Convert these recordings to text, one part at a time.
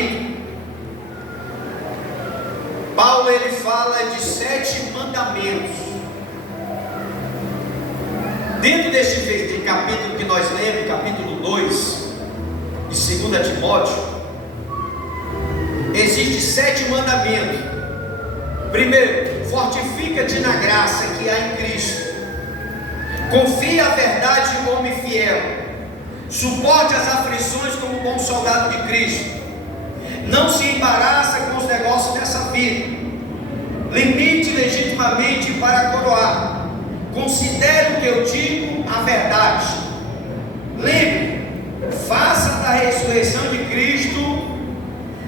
capítulo, Paulo ele fala de 7 mandamentos. Dentro deste capítulo que nós lemos, capítulo 2 de 2 Timóteo, existem 7 mandamentos. Primeiro, fortifica-te na graça que há em Cristo, confia a verdade de homem fiel, suporte as aflições como bom soldado de Cristo, não se embaraça com os negócios dessa vida, limite legitimamente para coroar, considere o que eu digo a verdade, lembre, faça da ressurreição de Cristo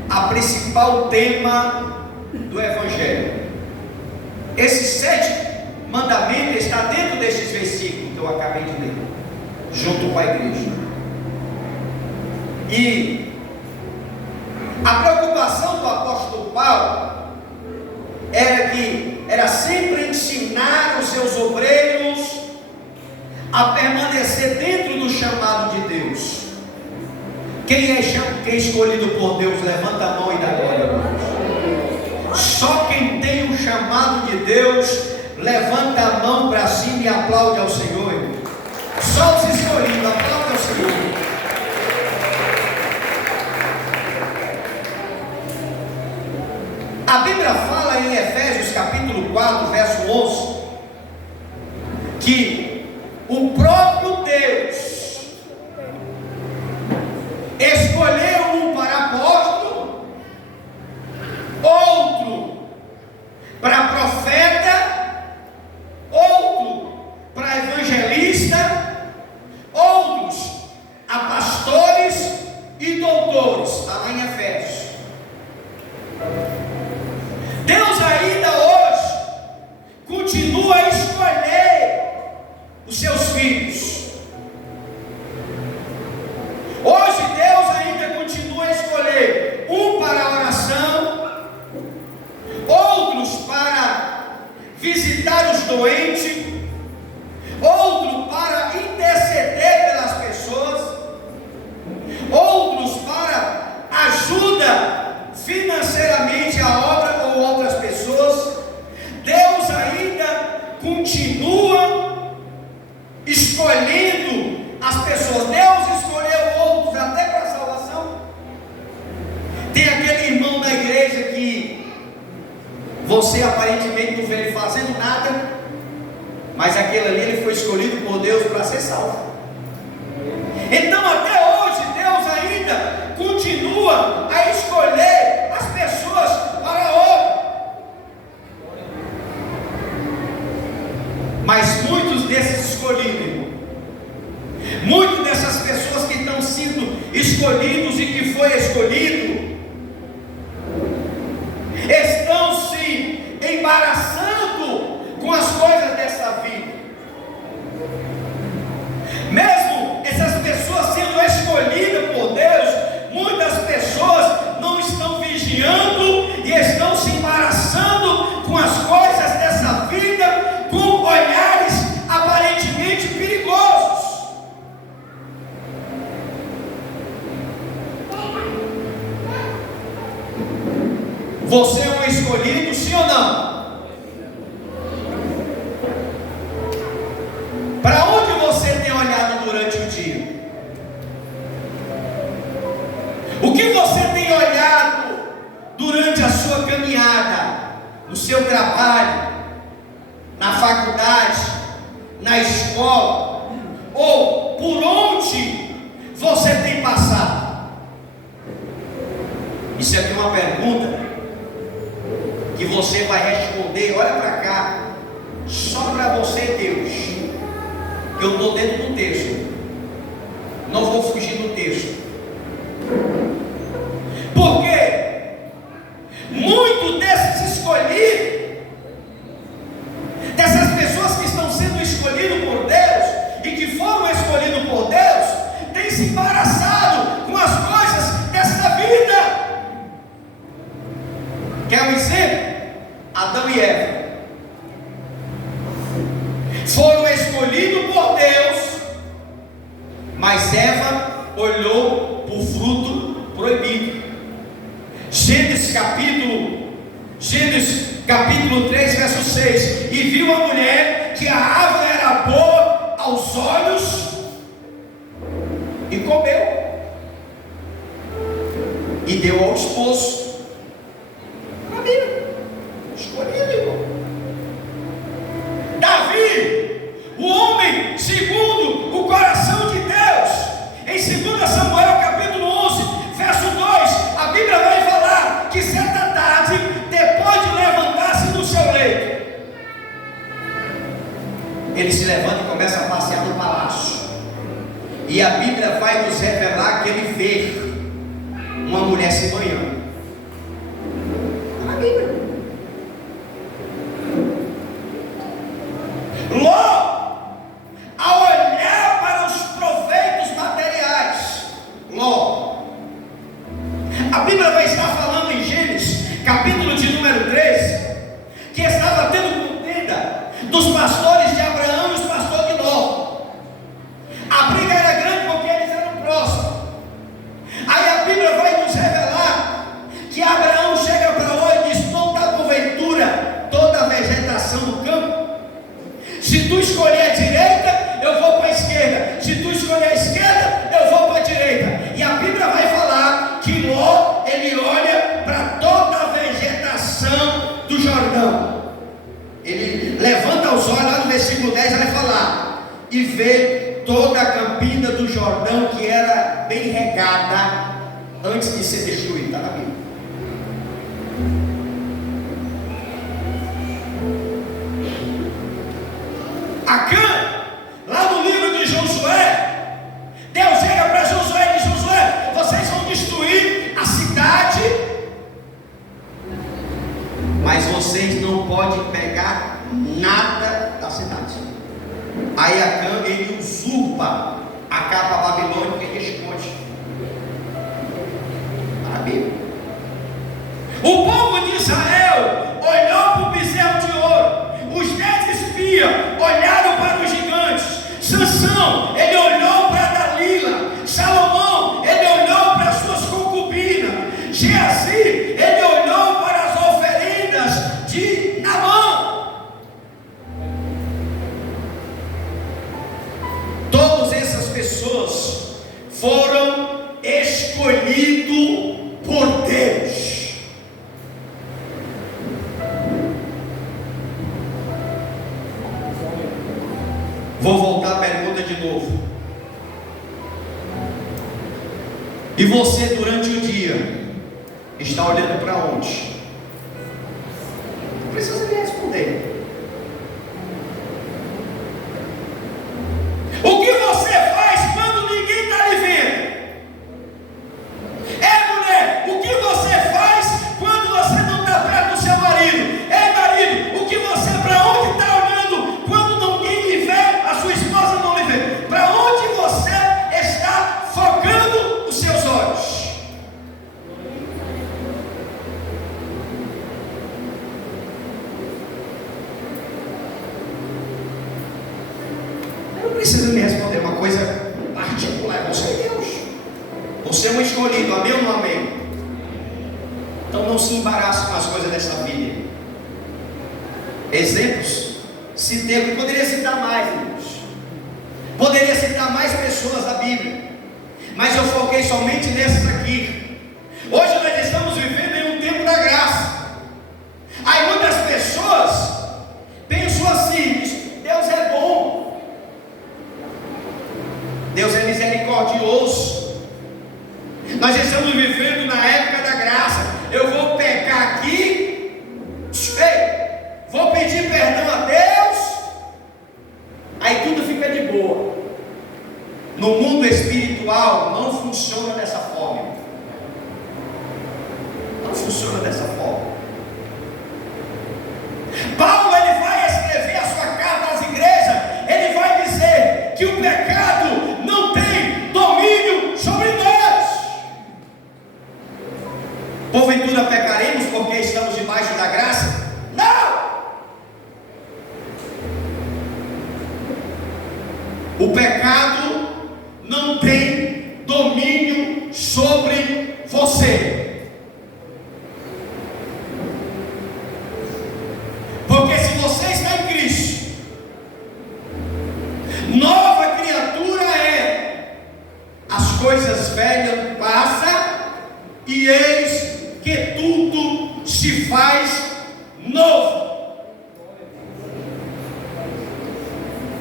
a principal tema do Evangelho. Esses 7 mandamentos estão dentro destes versículos que eu acabei de ler, junto com a igreja. E a preocupação do apóstolo Paulo era sempre ensinar os seus obreiros a permanecer dentro do chamado de Deus. Quem é escolhido por Deus, levanta a mão e dá glória a Deus. Só quem tem o chamado de Deus, levanta a mão para cima e aplaude ao Senhor. Só os escolhidos, aplaude ao Senhor. A Bíblia fala em Efésios capítulo 4, verso 11, que o próprio Deus escolheu um para apóstolo, outro para profeta, outro para evangelista, outros a pastores e doutores. Está lá em Efésios. Deus ainda hoje continua a escolher os seus filhos. Hoje Deus ainda continua a escolher um para a oração, outros para visitar os doentes, outro para interceder pelas pessoas, outros para ajuda financeiramente a obra ou outras pessoas. Deus ainda continua escolhendo as pessoas. Deus escolheu outros até para a salvação. Tem aquele irmão da igreja que você aparentemente não vê ele fazendo nada, mas aquele ali ele foi escolhido por Deus para ser salvo. Então até hoje Deus ainda continua a escolher as pessoas para a obra. Mas muitos desses escolhidos, muitas dessas pessoas que estão sendo escolhidos e que foi escolhido, estão se embaraçando com as coisas dessa vida. Mesmo essas pessoas sendo escolhidas por Deus, muitas pessoas não estão vigiando e estão se embaraçando com as coisas dessa vida, com olhares aparentemente perigosos. Você é um escolhido, sim ou não? Para onde você tem olhado durante o dia? O que você tem olhado durante a sua caminhada, no seu trabalho, na faculdade, na escola, ou por onde você tem passado? Isso aqui é uma pergunta que você vai responder. Olha para cá, só para você, Deus. Eu estou dentro do texto, não vou fugir do texto. Porque muito desses escolhidos, dessas pessoas que estão sendo escolhidas por Deus e que foram escolhidos por Deus, têm se embaraçado com as coisas desta vida. Quer um exemplo? Adão e Eva foram escolhidos por Deus, mas Eva olhou para o fruto proibido. Gênesis capítulo 3, verso 6. E viu a mulher que a árvore era boa aos olhos e comeu. E deu ao esposo. Maravilha. Escolhido, irmão. Davi, o homem segundo o coração de Deus. Em 2 Samuel capítulo 11, verso 2, a Bíblia vai falar que certa tarde, depois de levantar-se do seu leito, ele se levanta e começa a passear no palácio. E a Bíblia vai nos revelar que ele vê uma mulher se banhando. A Bíblia. Ló, ao olhar para os proveitos materiais, Ló, a Bíblia vai estar falando em Gênesis, capítulo de número 13, que estava tendo contenda dos pastores de Abraão e os pastores de Ló. A briga era grande porque eles eram próximos. Aí a Bíblia vai nos revelar que Abraão chega para Ló e diz: não dá porventura toda a vegetação do campo? Se tu escolher a direita, eu vou para a esquerda. Se tu escolher a esquerda, eu vou para a direita. E a Bíblia vai falar que Ló, ele olha para toda a vegetação do Jordão. Ele levanta os olhos, lá no versículo 10 vai falar: e vê toda a campina do Jordão, que era bem regada antes de ser destruída. Está na Bíblia. Acã, lá no livro de Josué, Deus chega para Josué e diz: Josué, vocês vão destruir a cidade, mas vocês não podem pegar nada da cidade. Aí Acã, ele usurpa a capa babilônica e esconde. A Bíblia. O povo de Israel olhou para o bezerro de ouro. Os 10 espias olharam para os gigantes. Sansão, ele olhou para Dalila. Salomão, ele olhou para as suas concubinas. Geazi, ele olhou para as oferendas de Naamã. Todas essas pessoas foram escolhidas por Deus. Vou voltar à pergunta de novo. E você, durante o dia, está olhando para onde? Não precisa me responder. O que você faz quando ninguém está lhe vendo? Mulher, o que você faz quando você não está perto do seu marido? Marido, o que você, para onde está olhando quando ninguém lhe vê? A sua esposa não lhe vê. Para onde você está focando os seus olhos? Eu não preciso me responder uma coisa particular. Você é Deus. Você é um escolhido. Amém ou não amém? Então não se embarace com as coisas dessa vida. Exemplos se teve, poderia citar mais, irmãos. Poderia citar mais pessoas da Bíblia, mas eu foquei somente nessas aqui. Hoje nós estamos vivendo em um tempo da graça. Aí muitas pessoas pensam assim: Deus é bom, Deus é misericordioso. Nós estamos vivendo na época da graça. Eu vou pecar aqui, vou pedir perdão a Deus, aí tudo fica de boa. No mundo espiritual não funciona dessa forma. Não funciona dessa forma. Paulo, ele vai escrever a sua carta às igrejas. Ele vai dizer que o pecado não tem domínio sobre nós. Porventura pecaremos porque estamos debaixo da graça? Não! O pecado não tem domínio sobre você. e eis que tudo se faz novo.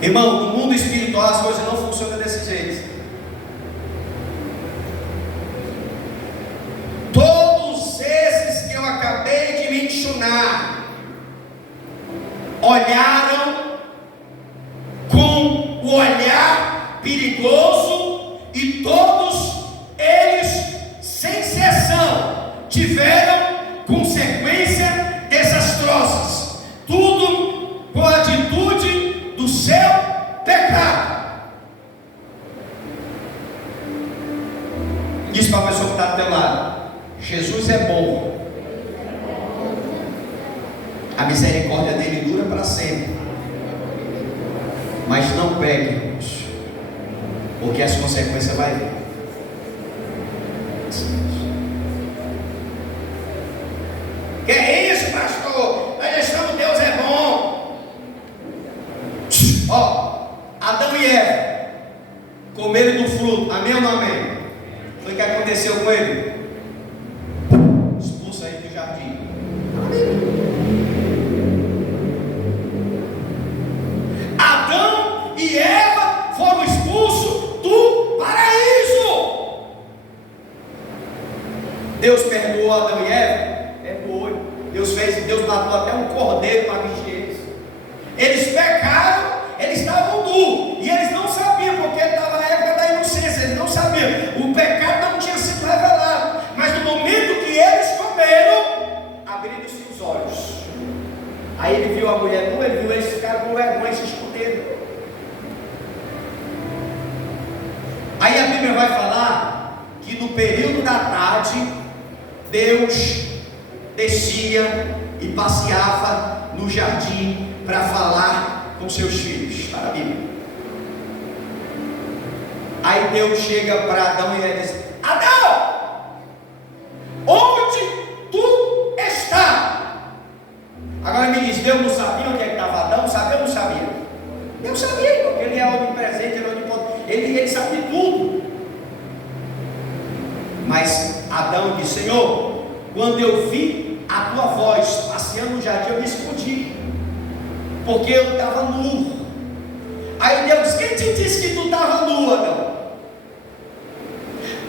Irmão, no mundo espiritual as coisas não funcionam desse jeito. Todos esses que eu acabei de mencionar olharam com o olhar perigoso, e todos eles, sem exceção, tiveram consequências desastrosas, tudo com a atitude do seu pecado. Diz para a pessoa que está do teu lado: Jesus é bom, a misericórdia dele dura para sempre, mas não pegue, irmãos, porque as consequências vai vir. Que é isso, pastor? Nós estamos, Deus é bom. Ó, Adão e Eva comeram do fruto, amém ou não amém? Foi o que aconteceu com ele? Expulso aí do jardim. Adão e Eva foram expulsos do paraíso. Deus perdoou Adão e Eva? Perdoou. Deus matou até um cordeiro para vestir eles. Eles pecaram, eles estavam nus, e eles não sabiam, porque estava na época da inocência, eles não sabiam, o pecado não tinha sido revelado, mas no momento que eles comeram, abriram-se os olhos. Aí ele viu a mulher nua, ele viu eles ficaram com vergonha e se esconderam. Aí a Bíblia vai falar que no período da tarde, Deus descia e passeava no jardim para falar com seus filhos. Está na Bíblia. Aí Deus chega para Adão e ele diz: Adão, onde tu está? Agora me diz, Deus não sabia onde é que estava Adão? Sabia ou não sabia? Deus sabia, porque ele é onipresente, ele é onipotente, ele sabe de tudo. Mas Adão disse: Senhor, quando eu vi a tua voz passeando no jardim, eu me escondi, porque eu estava nu. Aí Deus disse: quem te disse que tu estava nu, Adão?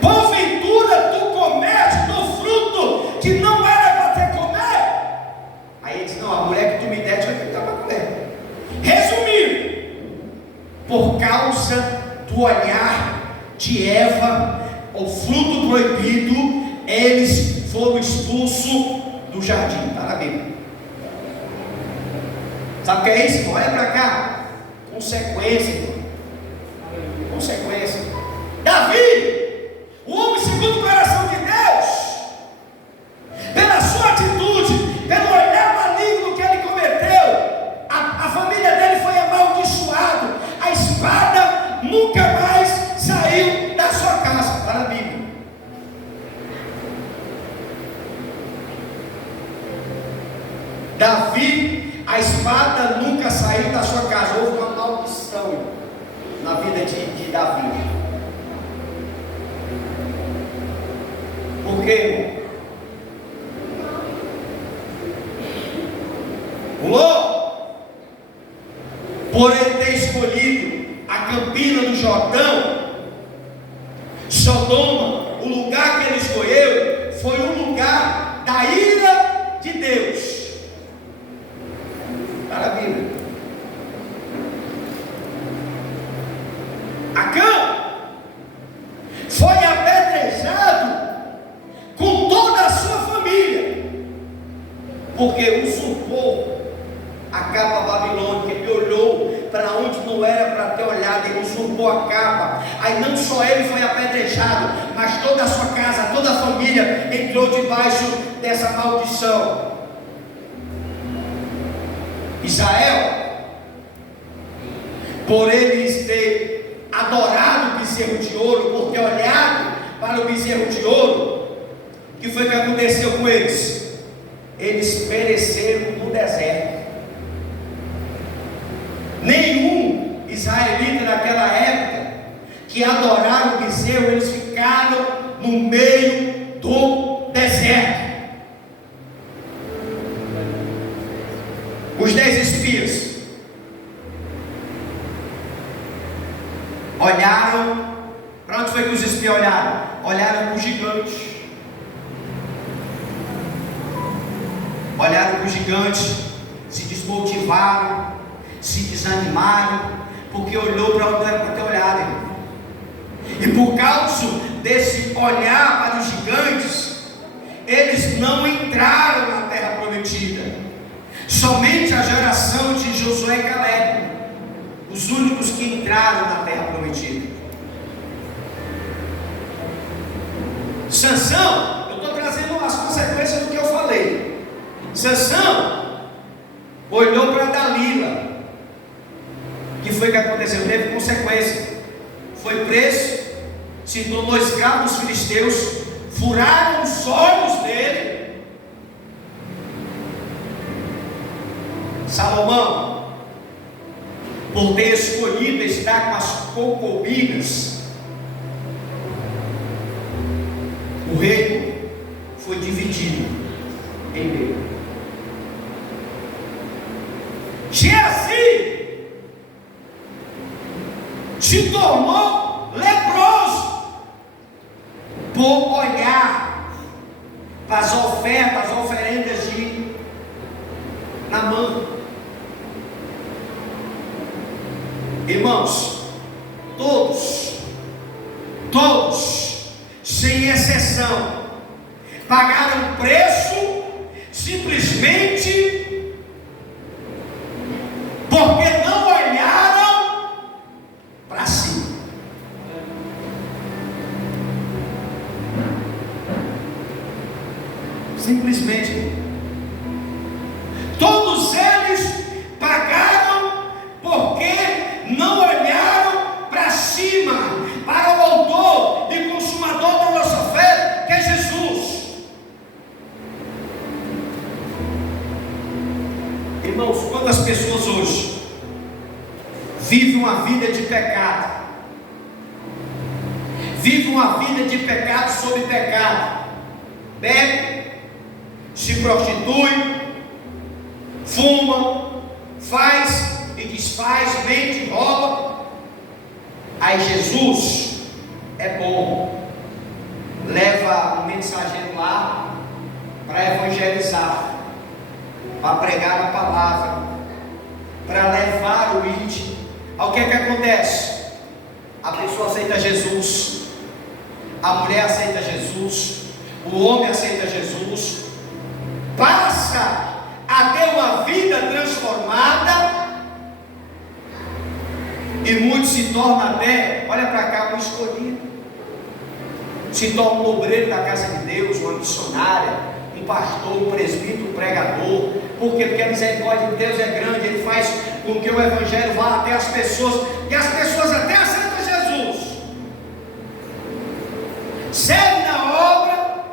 Porventura tu comeste do fruto que não era para ter comer? Aí ele disse: não, a mulher que tu me deste foi que estava para comer. Resumindo, por causa do olhar de Eva, o fruto proibido, eles foram expulsos do jardim. Está na Bíblia. Sabe o que é isso, irmão? Olha para cá. Consequência, irmão. Consequência. Davi, o homem segundo o coração de Deus, pela sua atitude, pelo olhar maligno que ele cometeu, a família dele foi amaldiçoada. A espada nunca mais saiu da sua casa. Está na Bíblia. Davi, a espada nunca saiu da sua casa. Houve uma maldição na vida de Davi. Por quê? Por ele ter escolhido a campina do Jordão, Sodoma, o lugar que ele escolheu foi um lugar da ira de Deus. Está na Bíblia. Acã foi apedrejado com toda a sua família, porque usurpou a capa babilônica. Ele olhou para onde não era para ter olhado, ele usurpou a capa. Aí não só ele foi apedrejado, mas toda a sua casa, toda a família entrou debaixo dessa maldição. Israel, por eles ter adorado o bezerro de ouro, por ter olhado para o bezerro de ouro, o que foi que aconteceu com eles? Eles pereceram no deserto. Nenhum israelita naquela época que adoraram o bezerro, eles ficaram no meio do olharam para o gigante, se desmotivaram, se desanimaram, porque olhou para onde era para ter olhado, irmão. E por causa desse olhar para os gigantes, eles não entraram na terra prometida. Somente a geração de Josué e Caleb, os únicos que entraram na terra prometida. Sansão, eu estou trazendo as consequências do que eu falei. Sansão olhou para Dalila. O que foi que aconteceu? Teve consequência. Foi preso, se tornou escravo dos filisteus, furaram os olhos dele. Salomão, por ter escolhido estar com as concubinas, o reino foi dividido em meio. Geazi se tornou leproso por olhar para as ofertas, as oferendas de Naamã. Irmãos, todos, sem exceção, pagaram preço simplesmente porque não olharam para si. Simplesmente todos eles pagaram porque não olharam para cima, para o autor e consumador da nossa fé, que é Jesus. Irmãos, quantas pessoas hoje vivem uma vida de pecado, vivem uma vida de pecado sobre pecado, bebe, se prostitui, fuma, faz e desfaz, mente, rouba. Aí Jesus é bom, leva um mensageiro lá para evangelizar, para pregar a palavra, para levar o id. Aí o que é que acontece? A pessoa aceita Jesus, a mulher aceita Jesus, o homem aceita Jesus, passa a ter uma vida transformada, e muitos se tornam até, olha para cá, um escolhido, se torna um obreiro da casa de Deus, uma missionária, um pastor, um presbítero, um pregador. Por quê? Porque a misericórdia de Deus é grande, Ele faz com que o evangelho vá até as pessoas, e as pessoas até aceitam Jesus, serve na obra,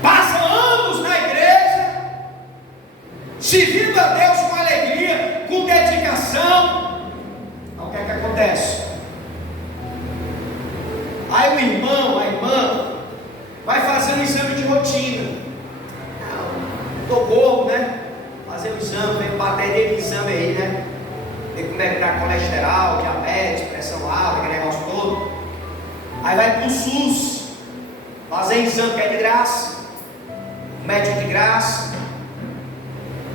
passa anos na igreja, servindo a Deus com alegria, com dedicação. Então o que é que acontece? Aí o irmão, a irmã, vai fazer um exame de rotina. Estou gordo, né? Fazer um exame, vem bateria de exame aí, né? Ver como é que está colesterol, diabetes, pressão alta, aquele negócio todo. Aí vai para o SUS, fazer exame que é de graça, médico de graça.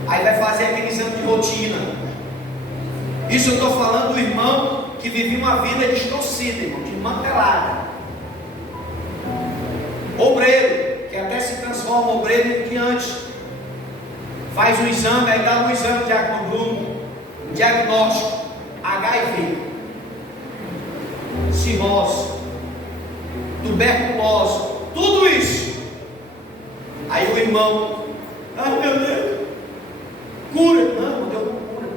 Aí vai fazer aquele exame de rotina. Isso eu estou falando do irmão que vivia uma vida distorcida, irmão, desmantelada. Obreiro, que até se transforma em obreiro que antes. Faz um exame, aí dá um exame um diagnóstico, HIV, cirrose, tuberculose, tudo isso. Aí o irmão, ai meu Deus, cura, não deu cura.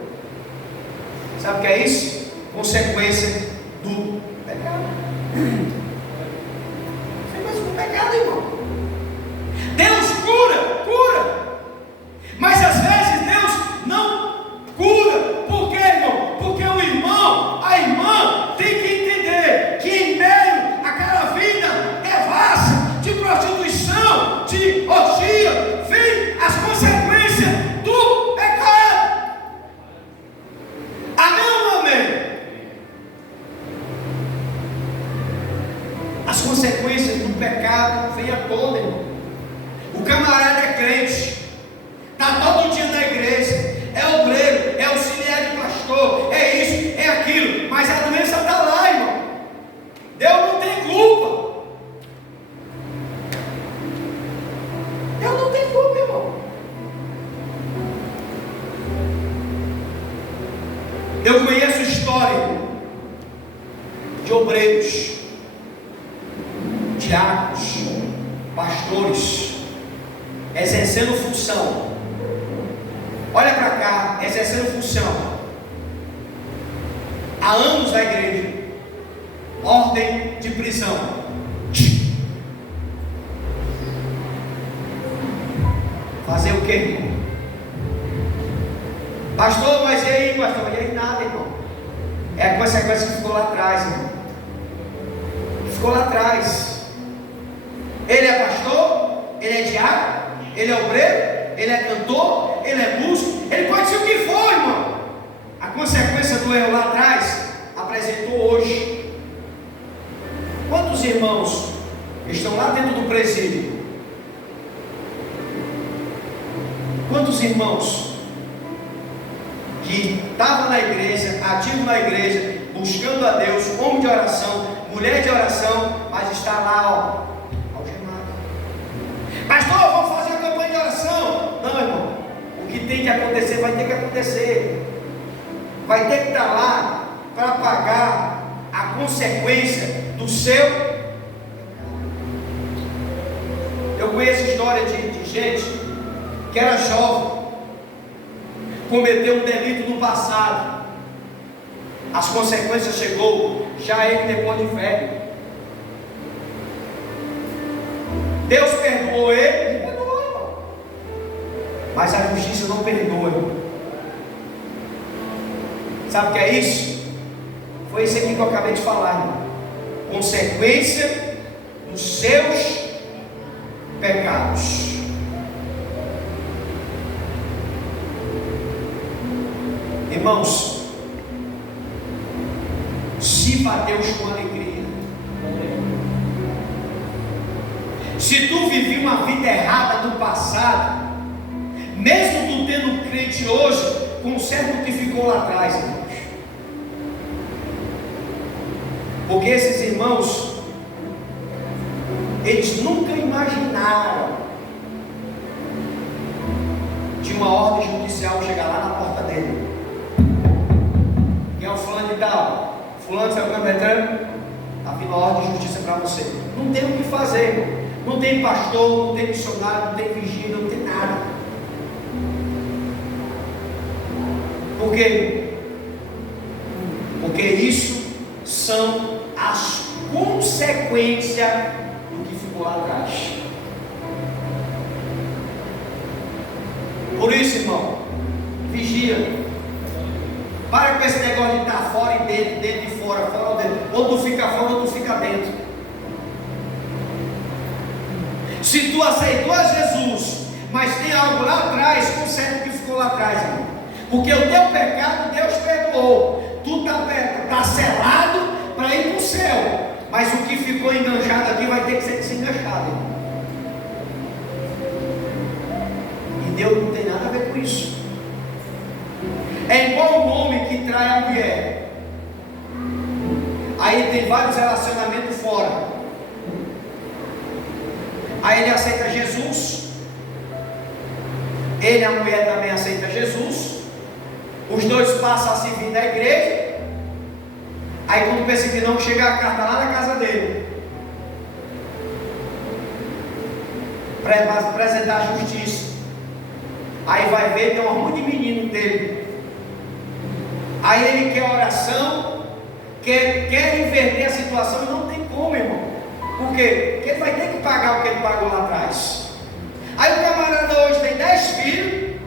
Sabe o que é isso? Consequência do pecado. Você faz um pecado, irmão. Deus cura, mas às vezes Deus não cura. Por quê, irmão? Porque o irmão, a irmã tem que entender que em meio àquela vida devassa de prostituição, de orgia, vem as consequências do pecado. Amém ou não amém? As consequências do pecado vêm à tona, irmão. O camarada crente, está todo dia na igreja, é obreiro, é auxiliar de pastor, é isso, é aquilo, mas a doença está lá, irmão. Deus não tem culpa. Deus não tem culpa, irmão. Eu conheço história de obreiros, diáconos, pastores, exercendo função. Olha para cá, exercendo função. Há anos na igreja, ordem de prisão. Fazer o quê, irmão? Pastor, mas e aí, pastor? E aí nada, irmão. É a consequência que ficou lá atrás, irmão. Ficou lá atrás. Ele é pastor, ele é diácono, ele é obreiro, ele é cantor, ele é músico, ele pode ser o que for, irmão. A consequência do erro lá atrás apresentou hoje. Quantos irmãos estão lá dentro do presídio? Quantos irmãos que estavam na igreja, ativo na igreja, buscando a Deus, homem de oração, mulher de oração, mas está lá, ó, algemado. Pastor, vamos fazer a campanha de oração. Não, irmão, o que tem que acontecer vai ter que acontecer. Vai ter que estar lá para pagar a consequência do seu. Eu conheço história de gente que era jovem, cometeu um delito no passado, as consequências chegou, já ele depois de velho. Deus perdoou ele, perdoou, irmão. Mas a justiça não perdoa, irmão. Sabe o que é isso? Foi isso aqui que eu acabei de falar, irmão. Consequência dos seus pecados. Irmãos, sirva a Deus com alegria. Se tu vivi uma vida errada no passado, mesmo tu tendo crente hoje, conserva o que ficou lá atrás, irmãos. Porque esses irmãos, eles nunca imaginaram de uma ordem judicial chegar lá na porta dele. Quem é o fulano de tal? Fulano, sabe quando entrando? Está vindo a ordem de justiça para você. Não tem o que fazer, irmão. Não tem pastor, não tem missionário, não tem vigília, não tem nada. Por quê? Porque isso são as consequências do que ficou lá atrás. Por isso, irmão, vigia. Para com esse negócio de estar fora e dentro, dentro e fora, fora ou dentro. Ou tu fica fora ou tu fica dentro. Se tu aceitou a Jesus, mas tem algo lá atrás, conserta o que ficou lá atrás, irmão. Porque o teu pecado Deus perdoou. Tu está selado para ir para o céu. Mas o que ficou enganchado aqui vai ter que ser desenganchado, irmão. E Deus não tem nada a ver com isso. É igual um homem que trai a mulher. Aí tem vários relacionamentos fora. Aí ele aceita Jesus. Ele e a mulher também aceita Jesus. Os dois passam a servir na igreja. Aí quando pensa que não, chega a carta lá na casa dele para apresentar a justiça. Aí vai ver, tem um monte de menino dele. Aí ele quer oração, quer inverter a situação e não tem como, irmão. Por quê? Porque ele vai ter que pagar o que ele pagou lá atrás. Aí o camarada hoje tem 10 filhos,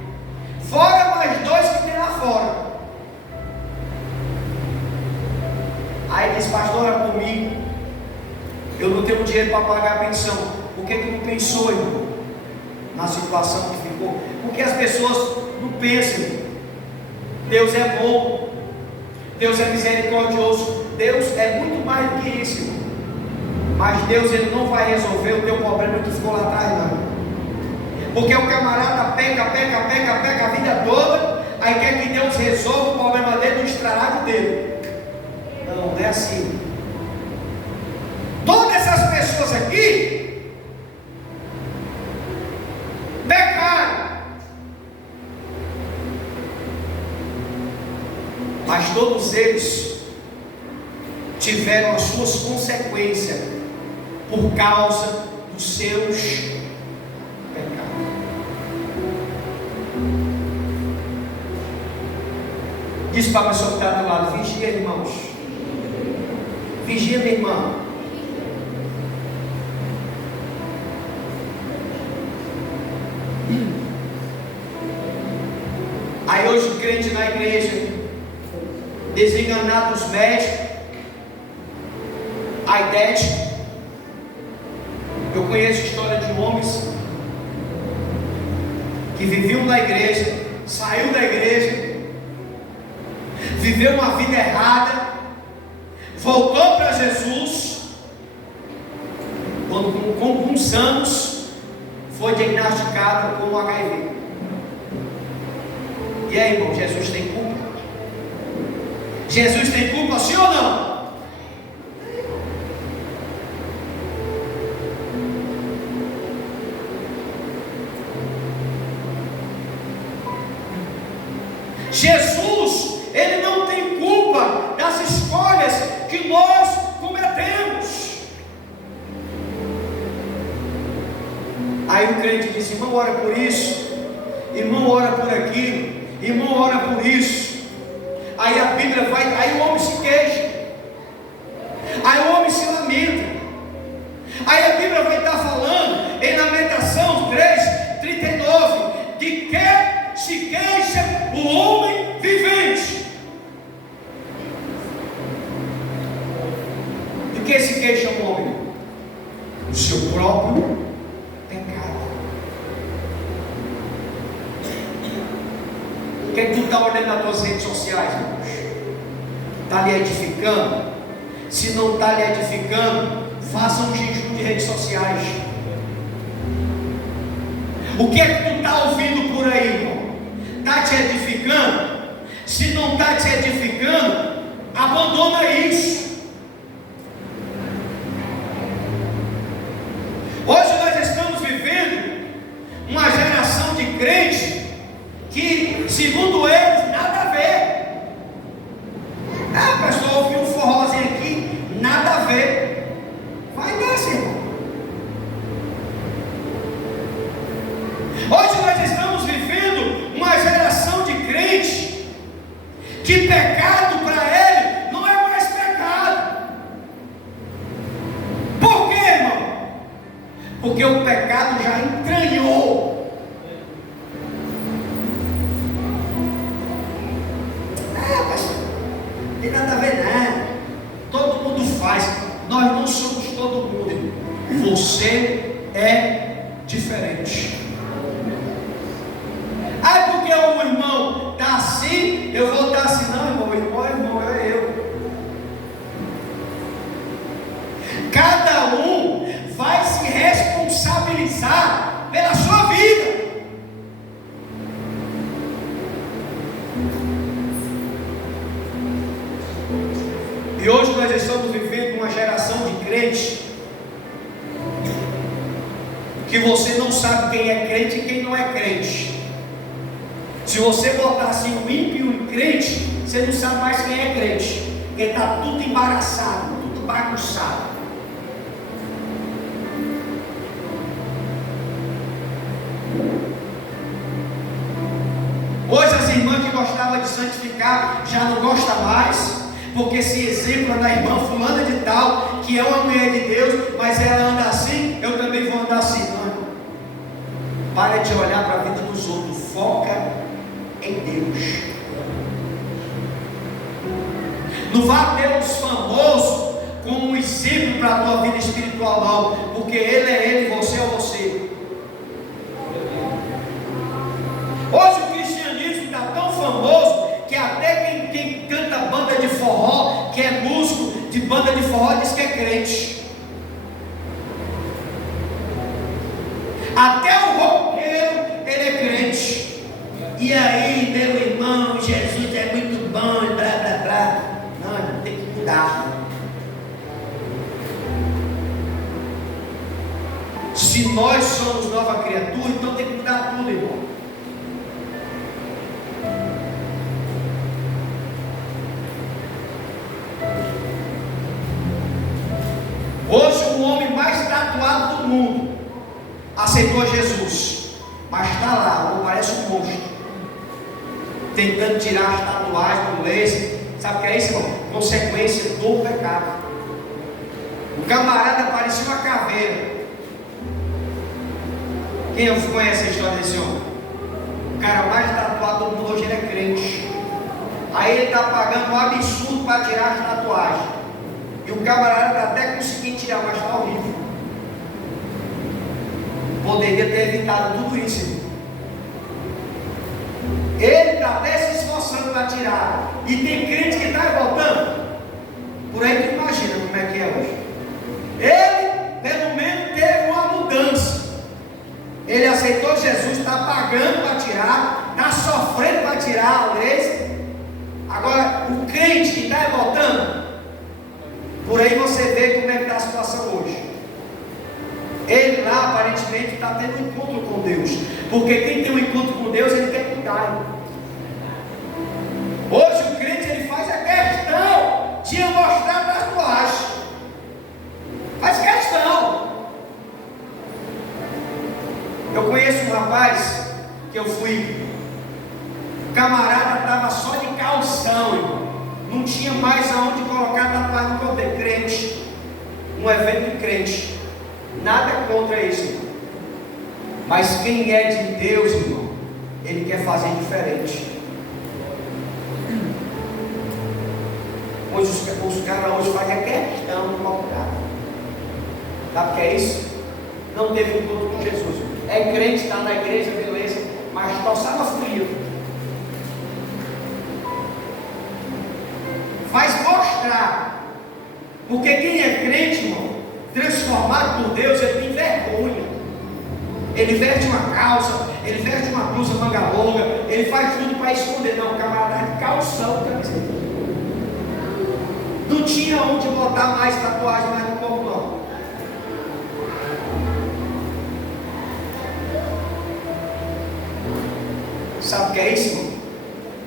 fora mais 2 que tem lá fora. Aí diz, pastor, ora comigo, eu não tenho dinheiro para pagar a pensão. Por que tu não pensou, irmão, na situação que ficou? Porque as pessoas não pensam. Deus é bom, Deus é misericordioso, Deus é muito mais do que isso, irmão. Mas Deus, Ele não vai resolver o teu problema que ficou lá atrás, não. Porque o camarada peca a vida toda, aí quer que Deus resolva o problema dele no estralado dele. Não é assim. Todas essas pessoas aqui pecaram, mas todos eles tiveram as suas consequências por causa dos seus pecados. Diz para a pessoa que está do lado: vigia, irmãos. Vigia, minha irmã. Aí hoje o crente na igreja, desenganado dos médicos, aidético. Eu conheço história de homens que viviam na igreja, saiu da igreja, viveu uma vida errada, voltou para Jesus, quando com alguns anos foi diagnosticado com HIV. E aí, irmão, Jesus tem culpa? Jesus tem culpa, sim ou não? Jesus, ele não tem culpa das escolhas que nós cometemos. Aí o crente diz: irmão, ora por isso, irmão, ora por aquilo, irmão, ora por isso. Aí a Bíblia vai, aí o homem se queixa, aí o homem se lamenta. Aí a Bíblia vai estar falando em Lamentação 3:39, de que se queixa o homem vivente. De que se queixa o homem? Do seu próprio pecado. O que é que tu está olhando nas tuas redes sociais, irmãos? Está lhe edificando? Se não está lhe edificando, faça um jejum de redes sociais. O que é que tu está ouvindo por aí, irmão? Está te edificando? Se não está te edificando, abandona isso. Hoje nós estamos vivendo uma geração de crentes que, segundo eles, nada a ver. Ah, pastor, ouvi um forrozinho aqui, nada a ver. Vai nessa, irmão. Hoje nós estamos vivendo uma geração de crentes que pecado para ele não é mais pecado. Por quê, irmão? Porque o pecado já entranhou. Não tem nada a ver, né? Todo mundo faz. Nós não somos todo mundo. Você é diferente. Ah, porque o irmão está assim, eu vou estar assim. Não, irmão, irmão, é eu. Cada um vai se responsabilizar pela sua vida. E hoje nós estamos vivendo uma geração de crentes que você não sabe quem é crente e quem não é crente. Se você botar assim o ímpio e o crente, você não sabe mais quem é crente, porque está tudo embaraçado, tudo bagunçado. Hoje as irmãs que gostavam de santificar já não gostam mais, porque se exemplo da irmã fulana de tal, que é uma mulher de Deus, mas ela anda assim, eu também vou andar assim. Não. Para de olhar para a vida dos outros, foca em Deus. Não vá ter os famosos como um exemplo para a tua vida espiritual, não, porque ele é ele, você é você. Hoje o cristianismo está tão famoso que até quem canta banda de forró, que é músico de banda de forró, diz que é crente. Até o roqueiro ele é crente. E aí, meu irmão, Jesus é muito bom, e blá blá blá. Não, tem que mudar. Se nós somos nova criatura, então tem que mudar tudo, irmão. Hoje o homem mais tatuado do mundo aceitou Jesus, mas está lá, não parece um monstro, tentando tirar as tatuagens do laser. Sabe o que é isso, irmão? Consequência do pecado. O camarada parecia uma caveira. Quem conhece a história desse homem? O cara mais tatuado do mundo hoje, ele é crente. Aí ele está pagando um absurdo para tirar as tatuagens. E o camarada está até conseguindo tirar, mas está horrível. Poderia ter evitado tudo isso, irmão. Ele está até se esforçando para tirar. E tem crente que está revoltando. Por aí tu imagina como é que é hoje. Ele, pelo menos, teve uma mudança. Ele aceitou Jesus, está pagando para tirar, está sofrendo para tirar a laser. Agora, o crente que está revoltando, por aí você vê como é que está a situação hoje. Ele lá aparentemente está tendo um encontro com Deus, porque quem tem um encontro com Deus, ele quer cuidar. Hoje o crente, ele faz a questão de mostrar a tatuagem. Faz questão. Eu conheço um rapaz que eu fui, o camarada estava só de calção, irmão. Não tinha mais aonde colocar tatuagem no corpo, crente, um evento de crente. Nada contra isso, irmão. Mas quem é de Deus, irmão, ele quer fazer diferente. Pois os caras hoje fazem a questão de colocar. Sabe o que é isso? Não teve encontro com Jesus. É crente, está na igreja, beleza, mas calçava fria. Faz mostrar. Porque quem é crente, irmão, transformado por Deus, ele tem vergonha. Ele veste uma calça, ele veste uma blusa manga longa, ele faz tudo para esconder. Não, o camarada de calção, camiseta. Não tinha onde botar mais tatuagem mais no corpo, não. Sabe o que é isso, irmão?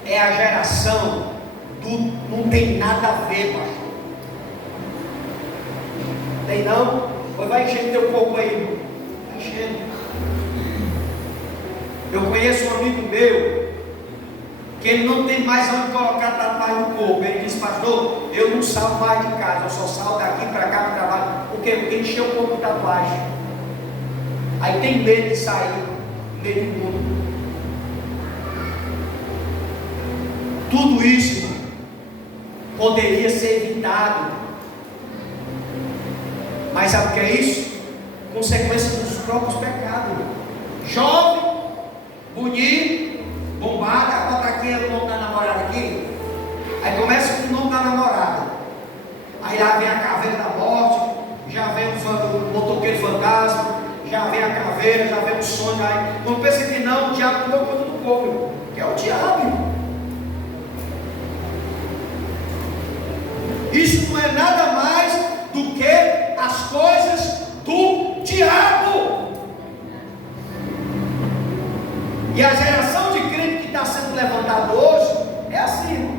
É a geração do não tem nada a ver, pastor. Tem não? Pois vai enchendo teu corpo aí, irmão. Vai enchendo. Eu conheço um amigo meu que ele não tem mais onde colocar tatuagem no corpo. Ele disse, pastor, eu não saio mais de casa, eu só saio daqui para cá para trabalho. Por quê? Porque encheu o corpo de tatuagem. Aí tem medo de sair no meio do mundo. Tudo isso, irmão, poderia ser evitado. Mas sabe o que é isso? Consequência dos próprios pecados. Jovem, bonito, bombado, bota aqui o nome da namorada aqui. Aí começa com o nome da namorada. Aí lá vem a caveira da morte, já vem o motoqueiro fantasma, já vem a caveira, já vem o sonho. Aí quando pensa que não, o diabo tomou conta do povo, que é o diabo, irmão. Isso não é nada mais do que as coisas do diabo. E a geração de crente que está sendo levantada hoje é assim.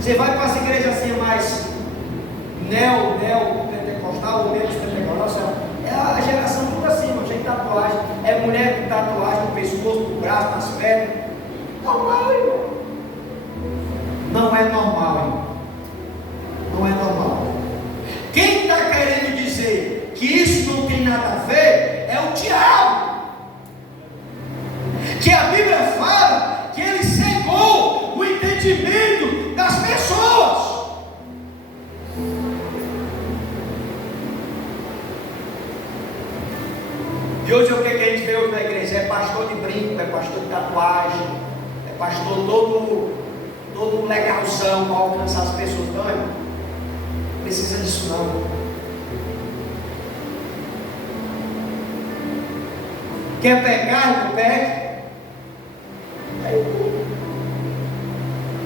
Você vai para as igrejas assim mais neo-pentecostal ou menos pentecostal, é a geração tudo assim, cheia de tatuagem. É mulher com tatuagem no pescoço, no braço, nas pernas. Normal, irmão. Não é normal, irmão. Não é normal. Quem está querendo dizer que isso não tem nada a ver é o diabo. Que a Bíblia fala que ele cegou o entendimento das pessoas. E hoje o que a gente vê hoje na igreja? É pastor de brinco, é pastor de tatuagem, é pastor todo legalzão para alcançar as pessoas. Não, irmão, não precisa disso não. Quer pecar, irmão? Pegue.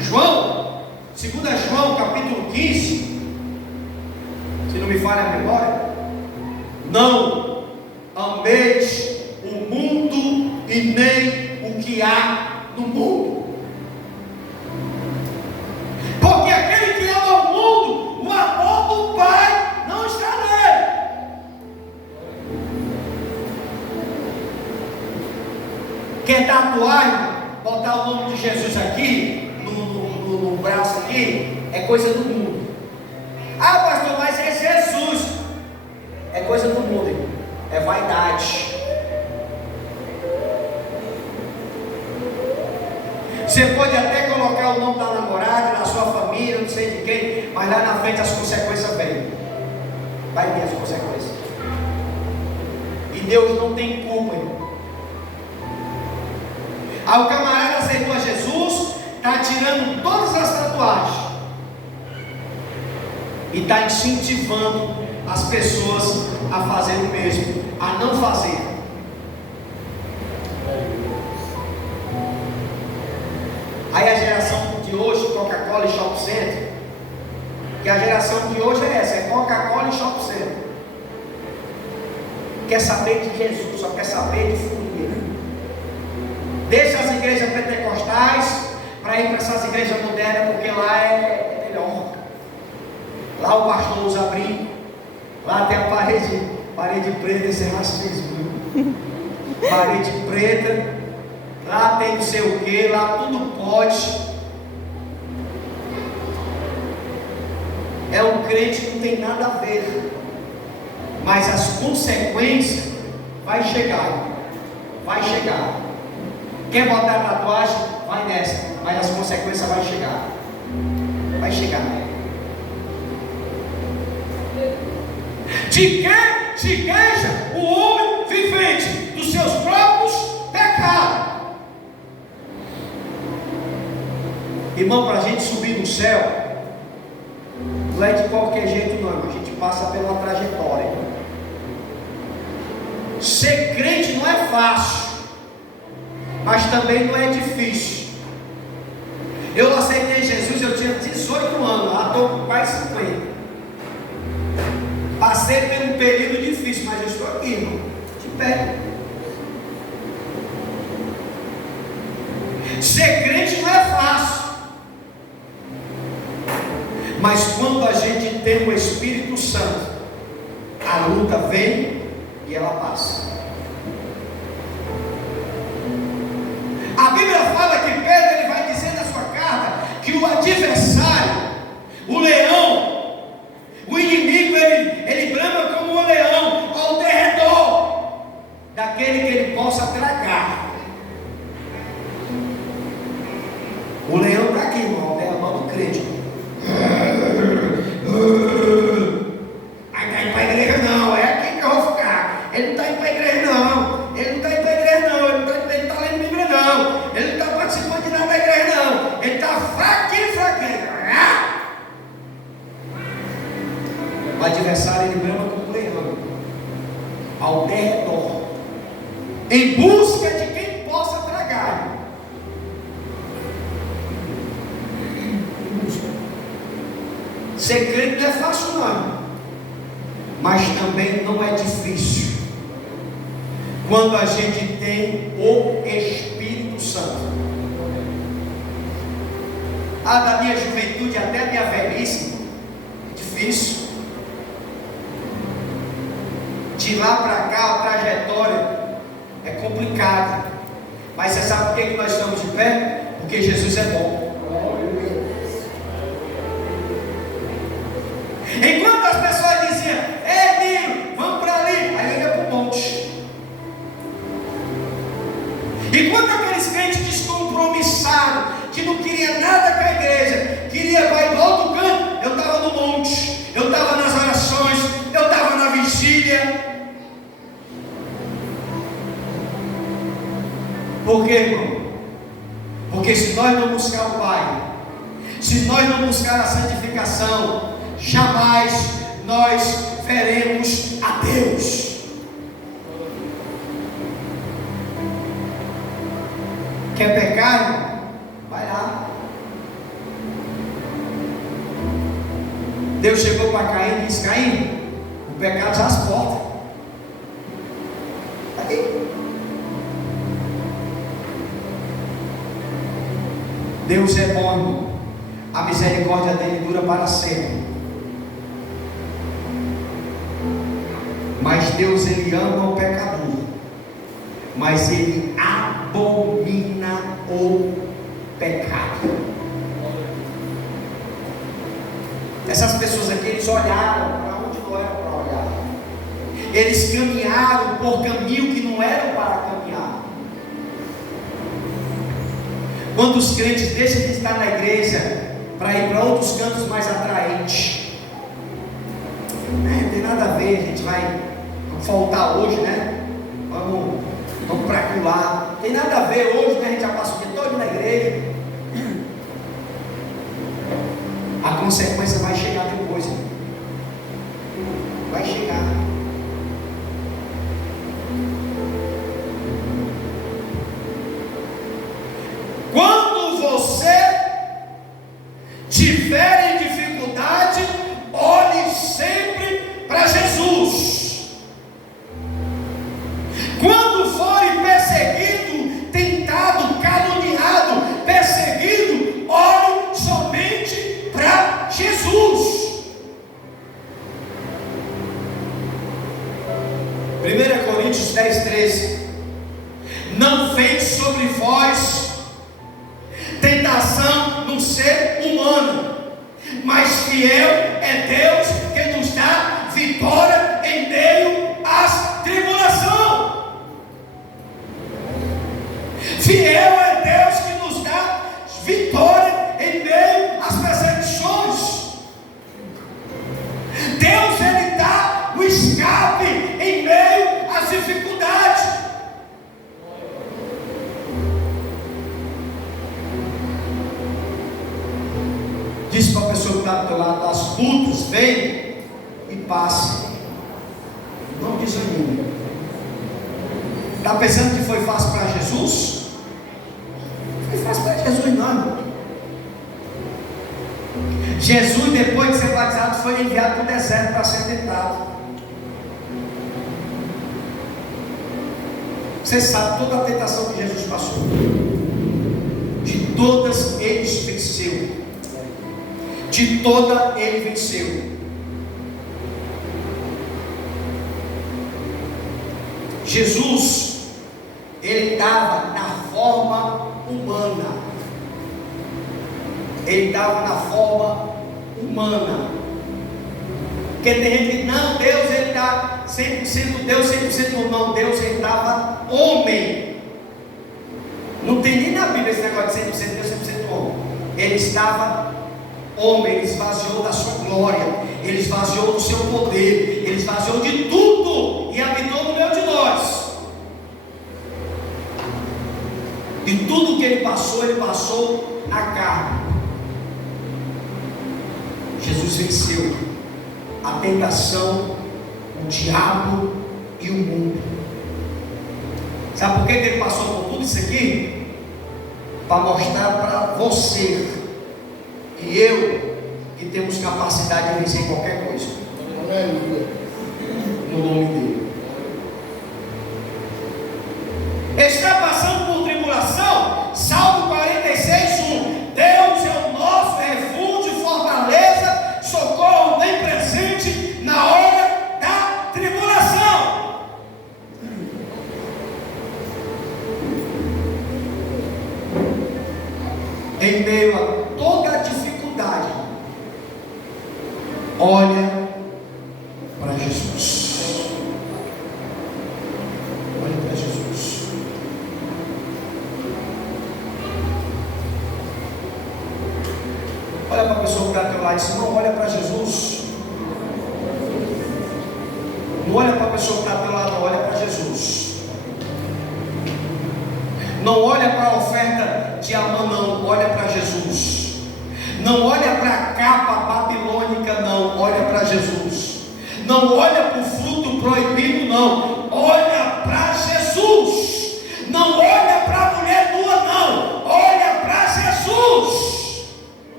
João, 2 João, capítulo 15, se não me falha a memória, não ameis o mundo e nem o que há no mundo. Porque aquele que ama o mundo, o amor do Pai não está nele. Quer tatuar, botar o nome de Jesus aqui, no braço aqui, é coisa do mundo. Ah, pastor, mas é Jesus. É coisa do mundo, irmão. É vaidade. Você pode até colocar o nome da namorada, da sua família, não sei de quem, mas lá na frente as consequências vêm. Vai vir as consequências. E Deus não tem culpa, irmão. Aí o camarada aceitou a Jesus, está tirando todas as tatuagens e está incentivando as pessoas a fazer o mesmo, a não fazer. Aí a geração de hoje, Coca-Cola e Shopping Center, que a geração de hoje é essa, é Coca-Cola e Shopping Center. Quer saber de Jesus, só quer saber de folia. Deixa as igrejas pentecostais para ir para essas igrejas modernas, porque lá é melhor. Lá o pastor usa brinco, lá tem a parede preta, esse é racismo. Parede preta, lá tem não sei o que, lá tudo pode. É um crente que não tem nada a ver, mas as consequências vai chegar, vai chegar. Quer botar tatuagem? Vai nessa, mas as consequências vai chegar, vai chegar. De que se queixa o homem vivente dos seus próprios pecados? Irmão, para a gente subir no céu, não é de qualquer jeito não, a gente passa pela trajetória. Ser crente não é fácil, mas também não é difícil. Eu aceitei Jesus, eu tinha 18 anos, lá estou com quase 50. Passei por um período difícil, mas eu estou aqui, irmão, de pé. Ser crente não é fácil, mas quando a gente tem o Espírito Santo, a luta vem e ela passa. A Bíblia fala que Pedro ele vai dizer na sua carta que o adversário, o leão, o inimigo, ele brama como um leão ao derredor daquele que ele possa tragar. O leão está aqui, irmão, é a mão do crente. Aí está indo para a igreja não, é aqui que eu vou ficar. Ele não está indo para a igreja não, ele não está indo para a igreja não, ele não está lendo Bíblia não, ele não está participando de nada da igreja não, ele está fraquinho. O adversário ele brama como um leão ao derredor, em busca de quem possa tragar. Ser crente não é fácil não, mas também não é difícil, quando a gente tem o Espírito Santo. Da minha juventude até a minha velhice, difícil. De lá para cá a trajetória é complicada, mas você sabe por que nós estamos de pé? Porque Jesus é bom. Enquanto as pessoas diziam, Nilo, vamos para ali, aí ele ia para o monte. Enquanto aqueles crentes descompromissados, que não queria nada com a igreja, queria ir para outro canto, eu estava no monte, eu estava nas orações, eu estava na vigília. Por quê, irmão? Porque se nós não buscar o Pai, se nós não buscar a santificação, jamais nós veremos a Deus. Quer pecar, irmão? Vai lá. Deus chegou para Caim e disse: Caim, o pecado já as portas. Aí. Deus é bom, irmão. A misericórdia dele dura para sempre. Mas Deus, ele ama o pecador, mas ele abomina o pecado. Essas pessoas aqui, eles olharam para onde não era para olhar. Eles caminharam por caminho que não era para caminhar. Quando os crentes deixam de estar na igreja para ir para outros cantos mais atraentes, não tem nada a ver, a gente vai faltar hoje, né? Vamos para acular. Tem nada a ver hoje, né? A gente já passa o dia todo na igreja. A consequência vai chegar depois, né? Vai chegar. Quando você tiver em dificuldade, olhe sempre para Jesus. Quando for perseguido, tentado, caluniado, perseguido, olhe somente para Jesus. 1 Coríntios 10:13. Não vem sobre vós tentação no ser humano, mas fiel é Deus que nos dá vitória em meio às tribulações. Fiel é Deus que nos dá vitória em meio às perseguições. Deus, ele dá o escape em meio às dificuldades. Diz para a pessoa que está do teu lado: as lutas vêm e passam. Não desanime. Está pensando que foi fácil para Jesus? Foi fácil para Jesus, não. Jesus, depois de ser batizado, foi enviado para o deserto para ser tentado. Você sabe toda a tentação que Jesus passou. De todas eles venceu. De toda ele venceu. Jesus, ele estava na forma humana. Ele estava na forma humana. Porque tem gente que não, Deus ele está 100% Deus, 100% não. Deus ele estava homem. Não tem nem na Bíblia esse negócio de 100% Deus, 100% homem. Ele estava homem, ele esvaziou da sua glória, ele esvaziou do seu poder, ele esvaziou de tudo e habitou no meio de nós. E tudo que ele passou na carne. Jesus venceu a tentação, o diabo e o mundo. Sabe por que ele passou por tudo isso aqui? Para mostrar para você e eu que temos capacidade de vencer qualquer coisa. No nome dele. Está passando por tribulação? Salmo 46:1. Deus é o nosso refúgio e fortaleza, socorro bem presente na hora da tribulação. Em meio a toda a dificuldade, olha para Jesus. Olha para Jesus. Olha para a pessoa que está ao teu lado e diz: não olha para Jesus. Não olha para a pessoa que está ao teu lado, não olha para Jesus. Não olha para a oferta de Amã, não, olha para Jesus. Não olha para a capa babilônica, não, olha para Jesus. Não olha para o fruto proibido, não, olha para Jesus. Não olha para a mulher nua, não,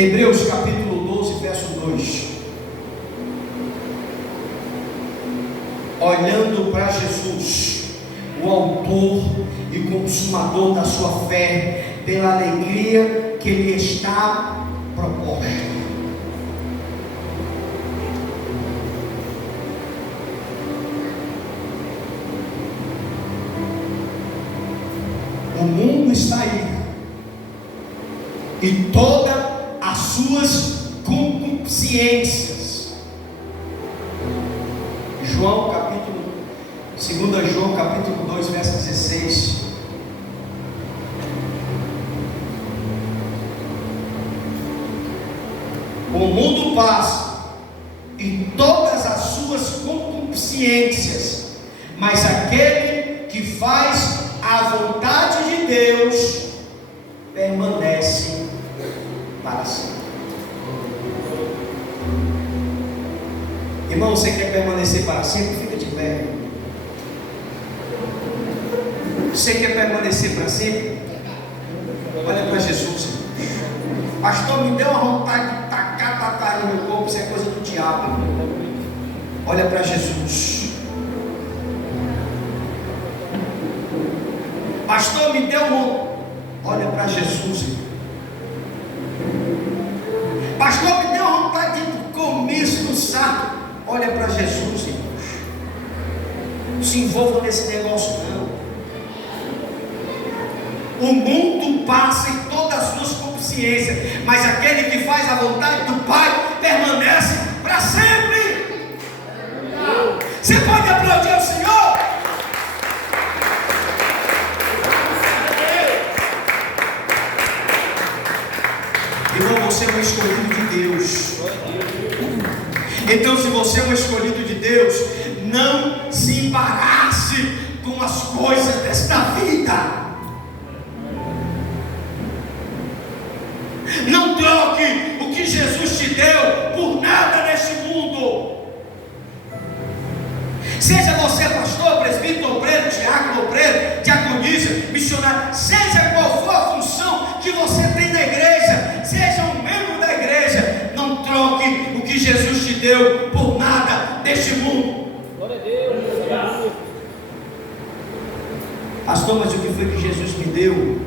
Hebreus capítulo 12, verso 2. Olhando para Jesus, o autor e consumador da sua fé, pela alegria que lhe está proposta. O mundo está aí, e todas as suas concupiscências. João capítulo 2 João capítulo 2, verso 16. O mundo passa e todas as suas concupiscências, mas aquele que faz a vontade de Deus permanece para sempre. Irmão, você quer permanecer para sempre? Fica de pé. Você quer permanecer para sempre? Olha para Jesus. Pastor, me deu uma vontade de tacar no meu corpo. Isso é coisa do diabo. Olha para Jesus. Pastor, me deu um. Olha para Jesus. Pastor, me deu uma vontade de comer isso no saco. Olha para Jesus, irmãos. Não se envolva nesse negócio, não. O mundo passa em todas as suas consciências, mas aquele que faz a vontade do Pai permanece para sempre. Você pode aplaudir ao Senhor? Irmão, você é um escolhido de Deus. Então, se você é um escolhido de Deus, não se embarace com as coisas desta vida. Não troque o que Jesus te deu por nada neste mundo. Seja você pastor, presbítero, obreiro, diácono, obreiro, diaconisa, missionário, seja qual for a função que você tem na igreja, seja um membro da igreja, não troque o que Jesus te deu por nada neste mundo. Glória a Deus. Pastor, mas o que foi que Jesus me deu?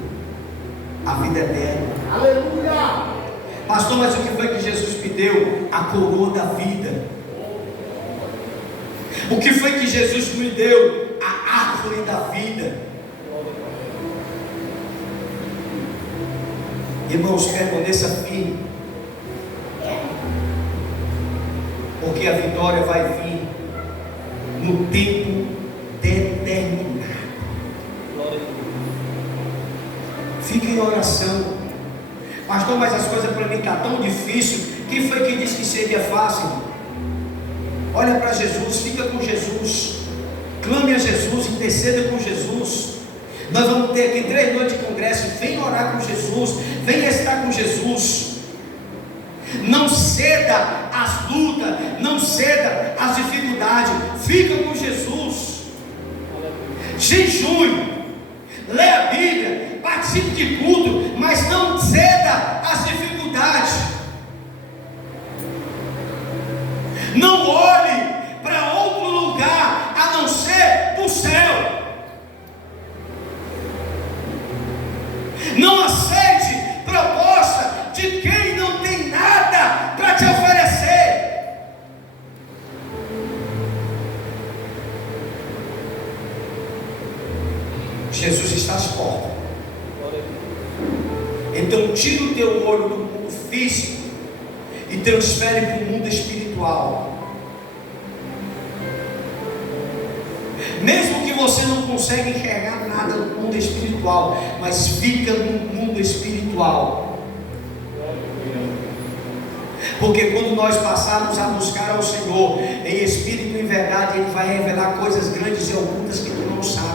A vida eterna. Aleluia! Pastor, mas o que foi que Jesus me deu? A coroa da vida. O que foi que Jesus me deu? A árvore da vida. Irmãos, permaneça firme, porque a vitória vai vir no tempo determinado. Fique em oração. Pastor, mas as coisas para mim estão tão difíceis. Quem foi que disse que seria fácil? Olha para Jesus, fica com Jesus, clame a Jesus, interceda com Jesus. Nós vamos ter aqui 3 noites de congresso. Vem orar com Jesus, vem estar com Jesus. Não ceda às lutas, não ceda às dificuldades, fica com Jesus. Jejue, lê a Bíblia, participe de culto, mas não ceda às dificuldades. Não olhe para outro lugar a não ser o céu. Não aceite proposta de quem não tem nada para te oferecer. Jesus está às portas. Então tira o teu olho do mundo físico e transfere para o mundo espiritual. Mesmo que você não consiga enxergar nada no mundo espiritual, mas fica no mundo espiritual. Porque quando nós passarmos a buscar ao Senhor em espírito e em verdade, Ele vai revelar coisas grandes e ocultas que tu não sabes.